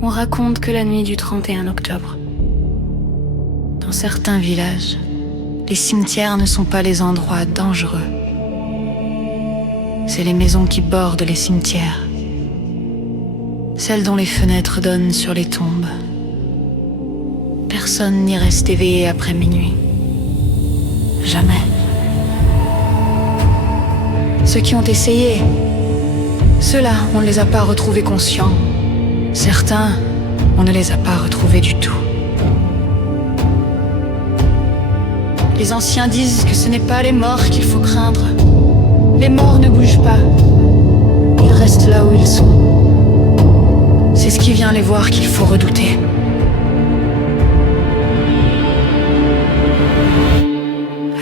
On raconte que la nuit du 31 octobre, dans certains villages, les cimetières ne sont pas les endroits dangereux. C'est les maisons qui bordent les cimetières, celles dont les fenêtres donnent sur les tombes. Personne n'y reste éveillé après minuit. Jamais. Ceux qui ont essayé, ceux-là, on ne les a pas retrouvés conscients. Certains, on ne les a pas retrouvés du tout. Les anciens disent que ce n'est pas les morts qu'il faut craindre. Les morts ne bougent pas. Ils restent là où ils sont. C'est ce qui vient les voir qu'il faut redouter.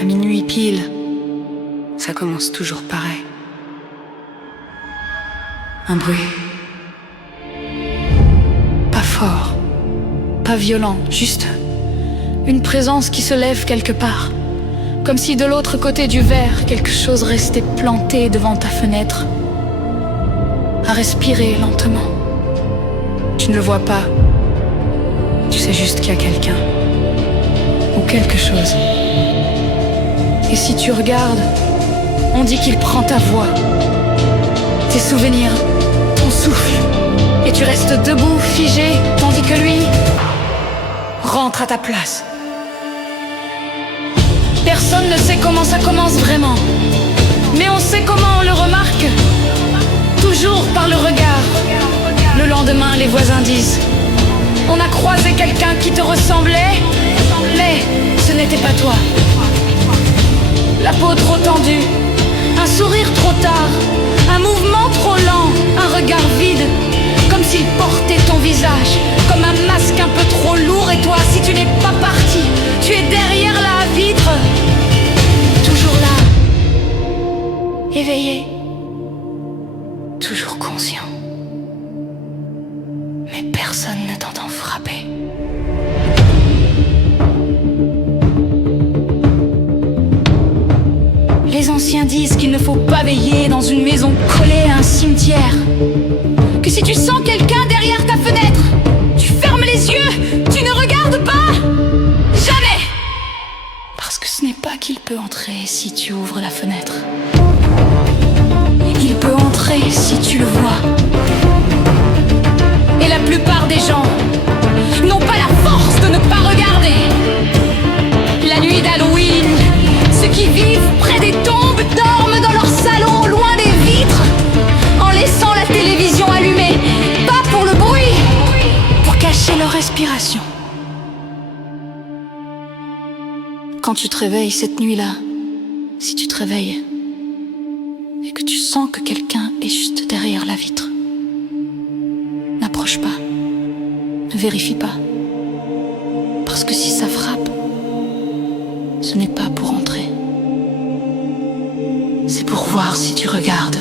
À minuit pile, ça commence toujours pareil. Un bruit. Pas fort, pas violent, juste une présence qui se lève quelque part. Comme si de l'autre côté du verre, quelque chose restait planté devant ta fenêtre, à respirer lentement. Tu ne le vois pas, tu sais juste qu'il y a quelqu'un, ou quelque chose. Et si tu regardes, on dit qu'il prend ta voix, tes souvenirs, ton souffle, et tu restes debout, figé, tandis que lui rentre à ta place. Personne ne sait comment ça commence vraiment, mais on sait comment on le remarque, toujours par le regard. Le lendemain, les voisins disent: on a croisé quelqu'un qui te ressemblait, mais ce n'était pas toi. La peau trop tendue, un sourire trop tard, un mouvement trop lent, un regard vide, comme s'il portait ton visage, comme un masque un peu trop lourd. Et toi, si tu n'es pas parti, tu es derrière la vitre, toujours là, éveillé, toujours conscient. Mais personne ne t'entend frapper. Les anciens disent qu'il ne faut pas veiller dans une maison collée à un cimetière. Que si tu sens quelqu'un derrière ta fenêtre, tu fermes les yeux, tu ne regardes pas. Jamais. Parce que ce n'est pas qu'il peut entrer si tu ouvres la fenêtre. Il peut entrer si tu le vois. Et la plupart des gens n'ont pas la force de ne pas regarder. La nuit d'Halloween, ceux qui vivent près des tombes dorment dans leur salon, loin des vitres, en laissant la télévision allumée, pas pour le bruit, pour cacher leur respiration. Quand tu te réveilles cette nuit-là, si tu te réveilles et que tu sens que quelqu'un est juste derrière la vitre, n'approche pas, ne vérifie pas, parce que si ça frappe, ce n'est pas pour entrer, c'est pour voir si tu regardes.